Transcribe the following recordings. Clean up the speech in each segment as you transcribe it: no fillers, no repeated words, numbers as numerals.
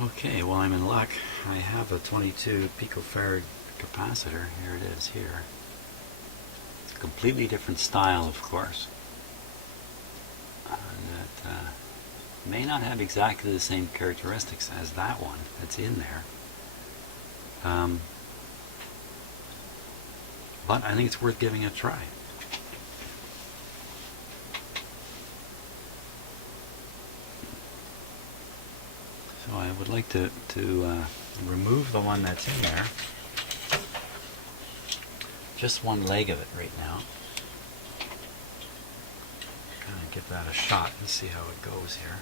Okay, well I'm in luck. I have a 22 picofarad capacitor. Here it is here. It's a completely different style, of course. That may not have exactly the same characteristics as that one that's in there. But I think it's worth giving it a try. So I would like to remove the one that's in there. Just one leg of it right now. Kind of give that a shot and see how it goes here.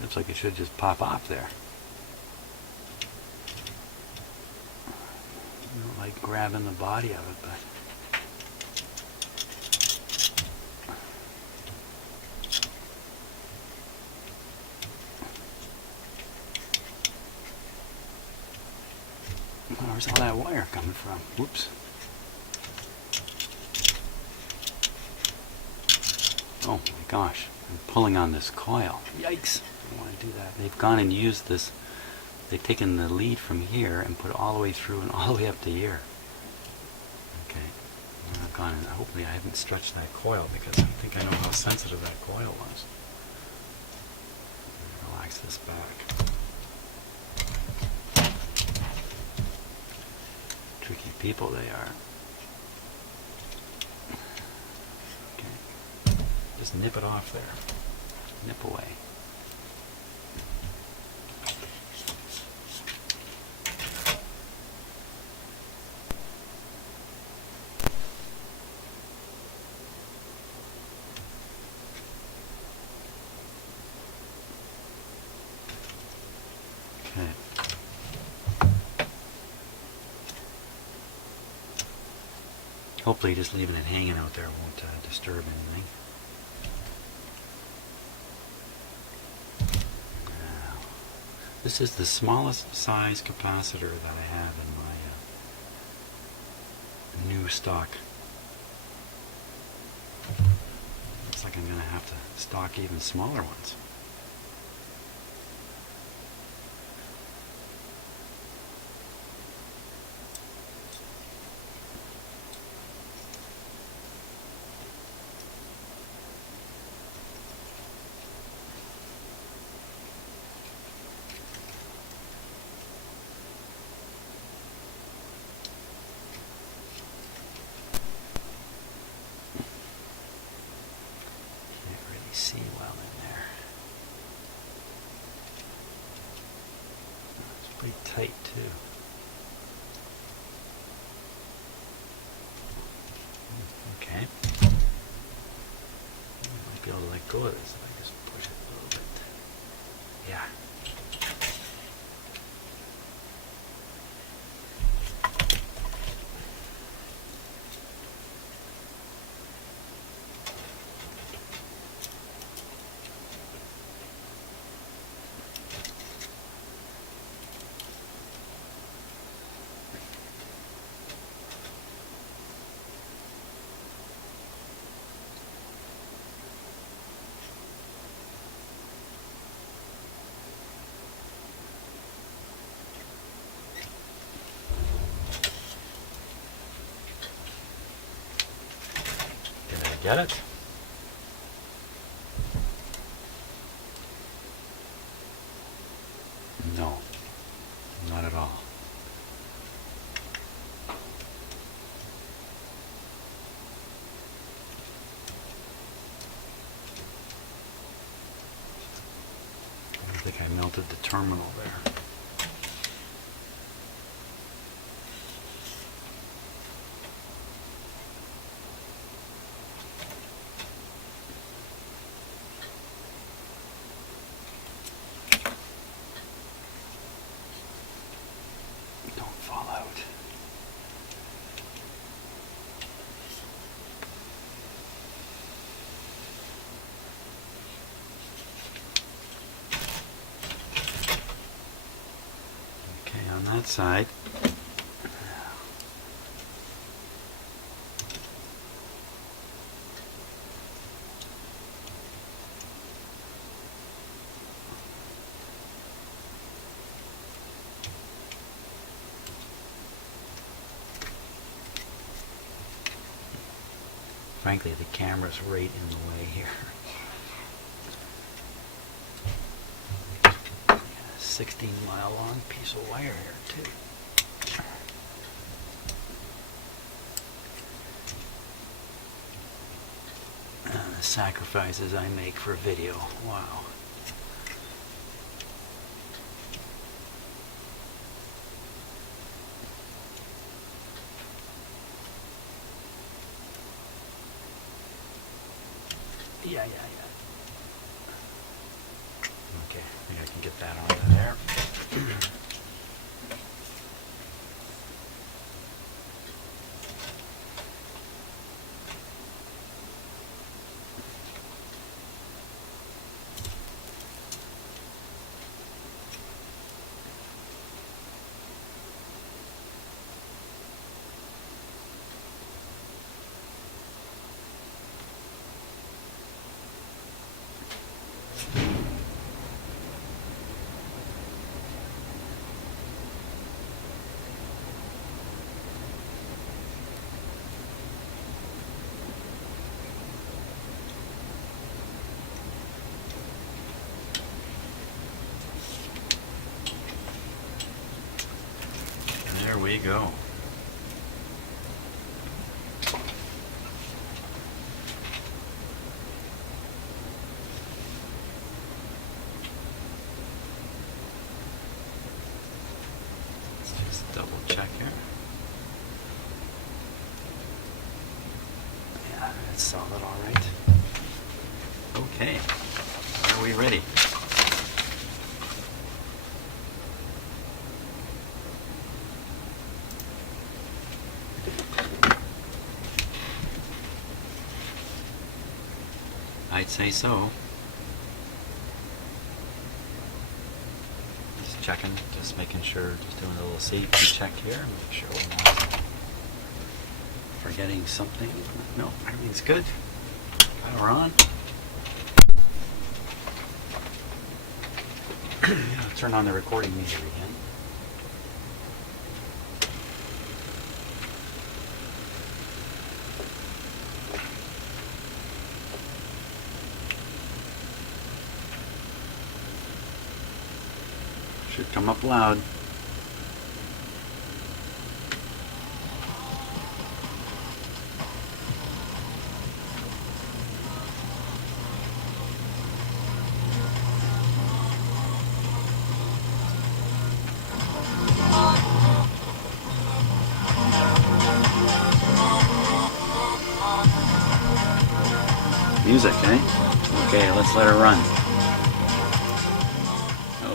Looks like it should just pop off there. I don't like grabbing the body of it, but where's all that wire coming from? Whoops. Oh my gosh, I'm pulling on this coil. Yikes. I don't want to do that. They've gone and used this. They've taken the lead from here and put it all the way through and all the way up to here. Okay. And I've gone and hopefully I haven't stretched that coil because I think I know how sensitive that coil was. Relax this back. Tricky people they are. Okay. Just nip it off there. Nip away. Okay. Hopefully just leaving it hanging out there won't disturb anything. Now, this is the smallest size capacitor that I have in my new stock. Looks like I'm going to have to stock even smaller ones. See well in there. It's pretty tight too. Okay. I might be able to let go of this if I just push it a little bit. Yeah. get it? No, not at all. I think I melted the terminal there. Don't fall out. Okay, on that side. Frankly, the camera's right in the way here. 16-mile long piece of wire here, too. And the sacrifices I make for video. Wow. Yeah. Okay, I think I can get that onto there. There we go. Let's just double check here. Yeah, it's solid all right. Okay, are we ready? I'd say so. Just checking, just making sure, just doing a little safety check here, make sure we're not forgetting something. No, everything's good. Power on. Yeah, turn on the recording meter again. Should come up loud. Music, eh? Okay, let's let her run.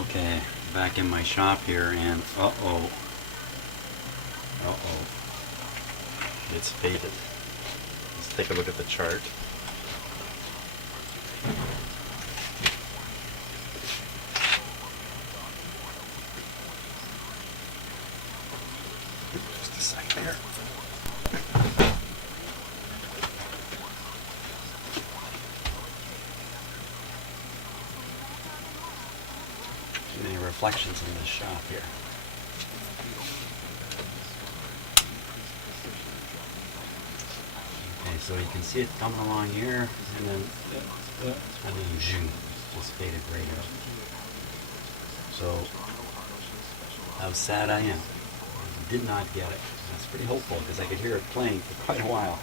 Okay, back in my shop here, and uh-oh, it's faded. Let's take a look at the chart. Just a second here. Many reflections in this shop here. Okay, so So you can see it coming along here, and then zoom, just faded right out. So how sad I am. Did not get it. That's pretty hopeful because I could hear it playing for quite a while.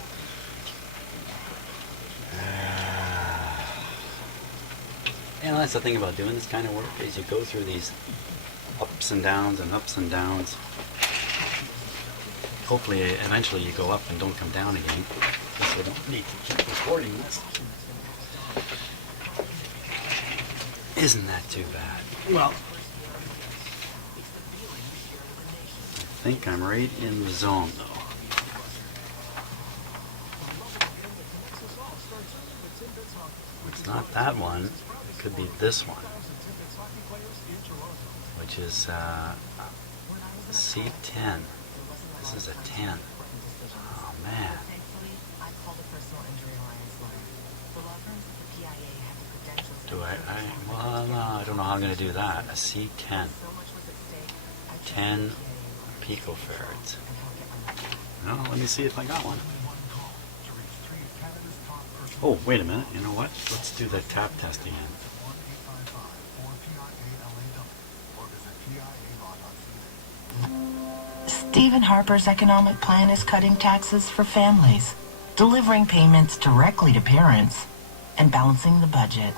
And that's the thing about doing this kind of work is you go through these ups and downs and ups and downs. Hopefully, eventually you go up and don't come down again. Because I don't need to keep recording this. Isn't that too bad? Well, I think I'm right in the zone, though. It's not that one. It could be this one, which is C10. This is a 10. Oh, man. Well, no, I don't know how I'm going to do that. A C10. 10 picofarads. No, let me see if I got one. Oh, wait a minute. You know what? Let's do the tap test again. Stephen Harper's economic plan is cutting taxes for families, delivering payments directly to parents, and balancing the budget.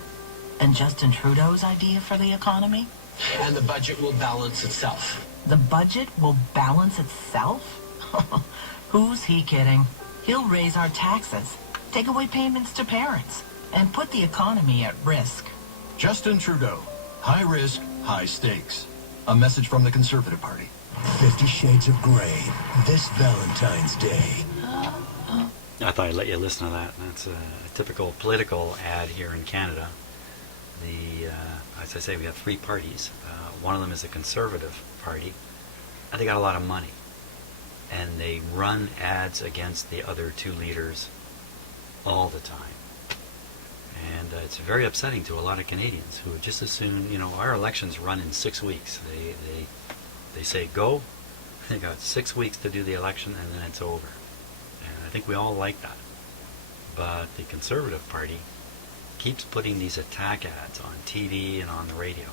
And Justin Trudeau's idea for the economy? And the budget will balance itself. The budget will balance itself? Who's he kidding? He'll raise our taxes, take away payments to parents, and put the economy at risk. Justin Trudeau. High risk, high stakes. A message from the Conservative Party. 50 Shades of Grey, this Valentine's Day. I thought I'd let you listen to that. That's a typical political ad here in Canada. As I say, we have three parties. One of them is a Conservative Party, and they got a lot of money. And they run ads against the other two leaders all the time. And it's very upsetting to a lot of Canadians who would just as soon, our elections run in 6 weeks. They say go, they got 6 weeks to do the election, and then it's over. And I think we all like that. But the Conservative Party keeps putting these attack ads on TV and on the radio.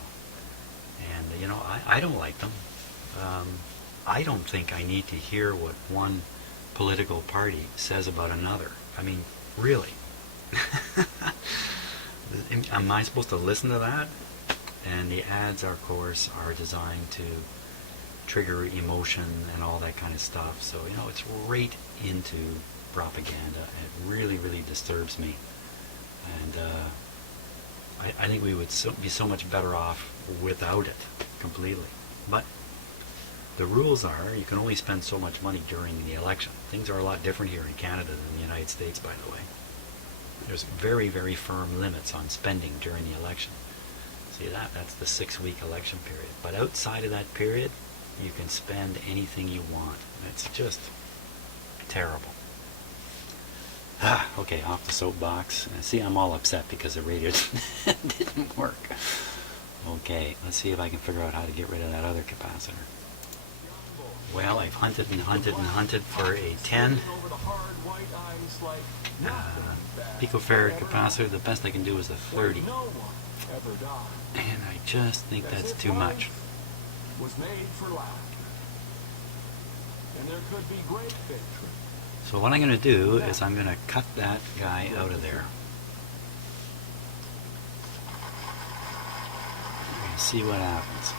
And, I don't like them. I don't think I need to hear what one political party says about another. I mean, really. Am I supposed to listen to that? And the ads, of course, are designed to trigger emotion and all that kind of stuff. So, it's right into propaganda. And it really, really disturbs me. And I think we would be so much better off without it completely. But the rules are you can only spend so much money during the election. Things are a lot different here in Canada than the United States, by the way. There's very, very firm limits on spending during the election. See that's the 6-week election period. But outside of that period, you can spend anything you want. It's just terrible. Okay, off the soapbox. See, I'm all upset because the radio didn't work. Okay, let's see if I can figure out how to get rid of that other capacitor. Well, I've hunted and hunted and hunted for a 10 picofarad capacitor. The best I can do is a 30. And I just think that's too much. So what I'm going to do is I'm going to cut that guy out of there. I'm going to see what happens.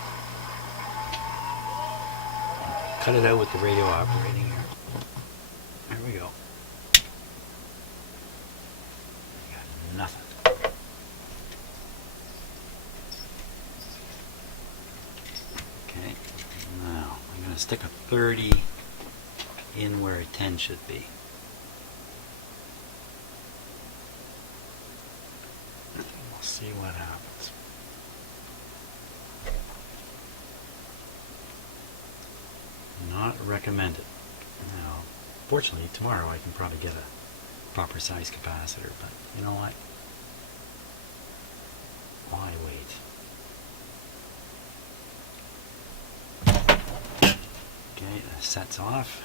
Cut it out with the radio operating here. There we go. Got nothing. Okay, now I'm going to stick a 30 in where a 10 should be. We'll see what happens. Not recommended. Now, fortunately, tomorrow I can probably get a proper size capacitor, but you know what? Why wait? Okay, that sets off.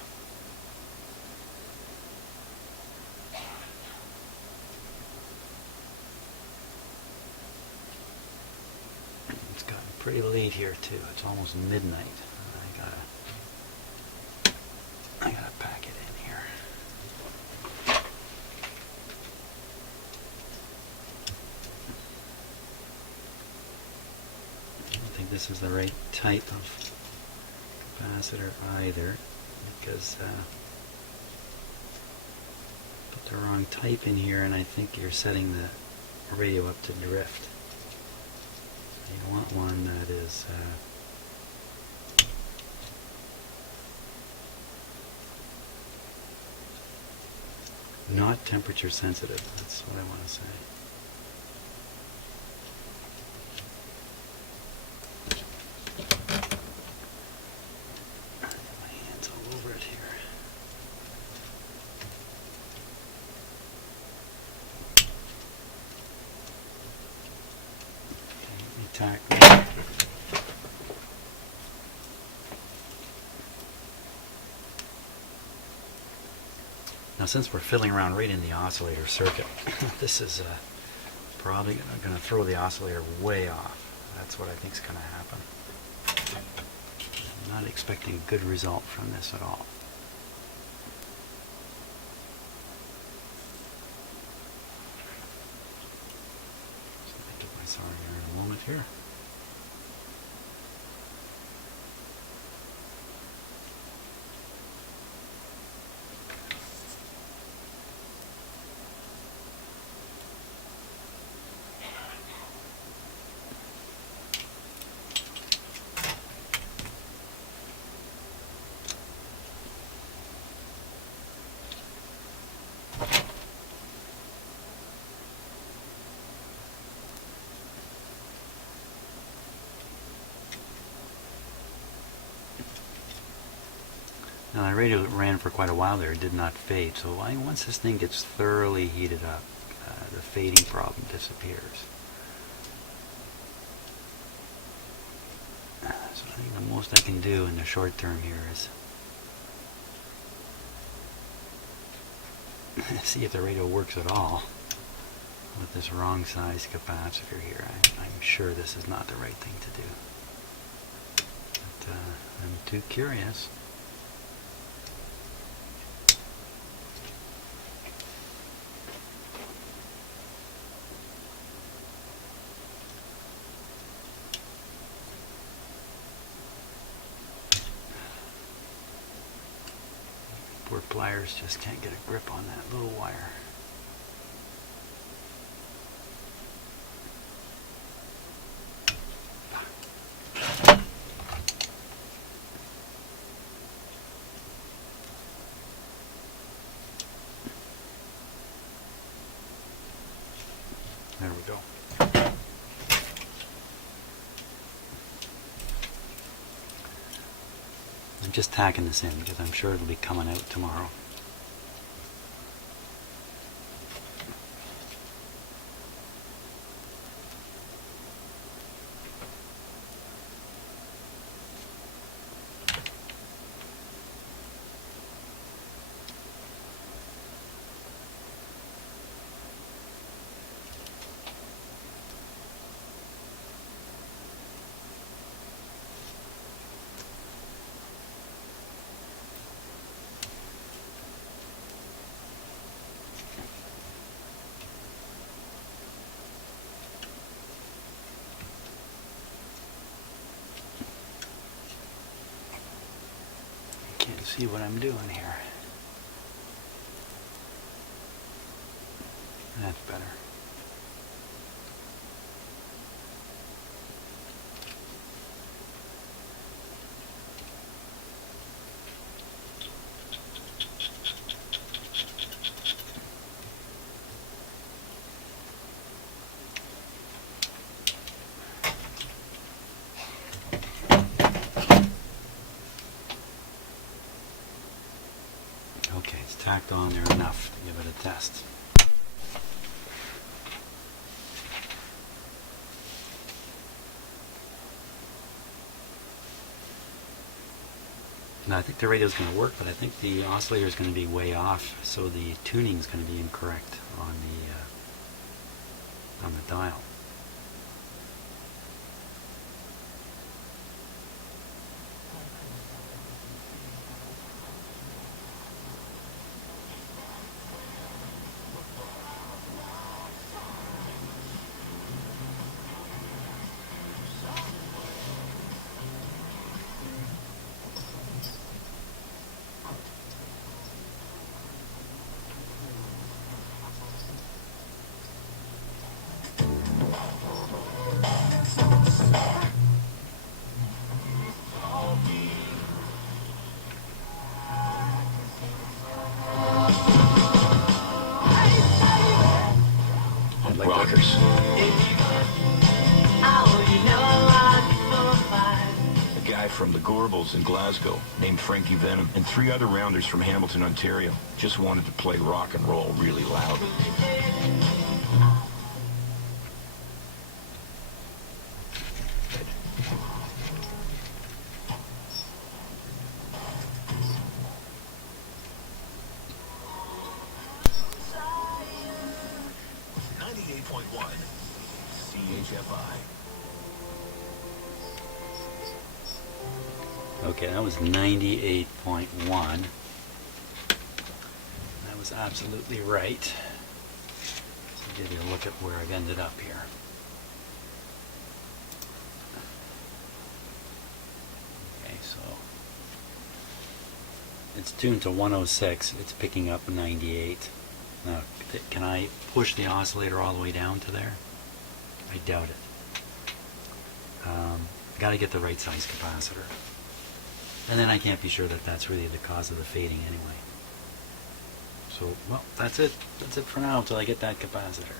pretty late here too. It's almost midnight. I gotta pack it in here. I don't think this is the right type of capacitor either, because put the wrong type in here, and I think you're setting the radio up to drift. You want one that is not temperature sensitive. That's what I want to say. My hands all over it here. Tack. Now, since we're fiddling around right in the oscillator circuit, this is probably going to throw the oscillator way off. That's what I think is going to happen. I'm not expecting a good result from this at all. So I'll get my solder here in a moment here. Now, the radio ran for quite a while there. It did not fade. So once this thing gets thoroughly heated up, the fading problem disappears. So I think the most I can do in the short term here is see if the radio works at all with this wrong size capacitor here. I'm sure this is not the right thing to do. But I'm too curious. Poor pliers just can't get a grip on that little wire. There we go. I'm just tacking this in because I'm sure it'll be coming out tomorrow. Can't see what I'm doing here. That's better. Okay, it's tacked on there enough to give it a test. Now I think the radio is going to work, but I think the oscillator is going to be way off, so the tuning is going to be incorrect on the dial. Rockers. A guy from the Gorbals in Glasgow named Frankie Venom and 3 other rounders from Hamilton, Ontario just wanted to play rock and roll really loud. CHFI. Okay, that was 98.1. That was absolutely right. I'll give you a look at where I've ended up here. Okay, so it's tuned to 106. It's picking up 98. Now, can I push the oscillator all the way down to there? I doubt it. I got to get the right size capacitor. And then I can't be sure that that's really the cause of the fading anyway. So, well, that's it. That's it for now until I get that capacitor.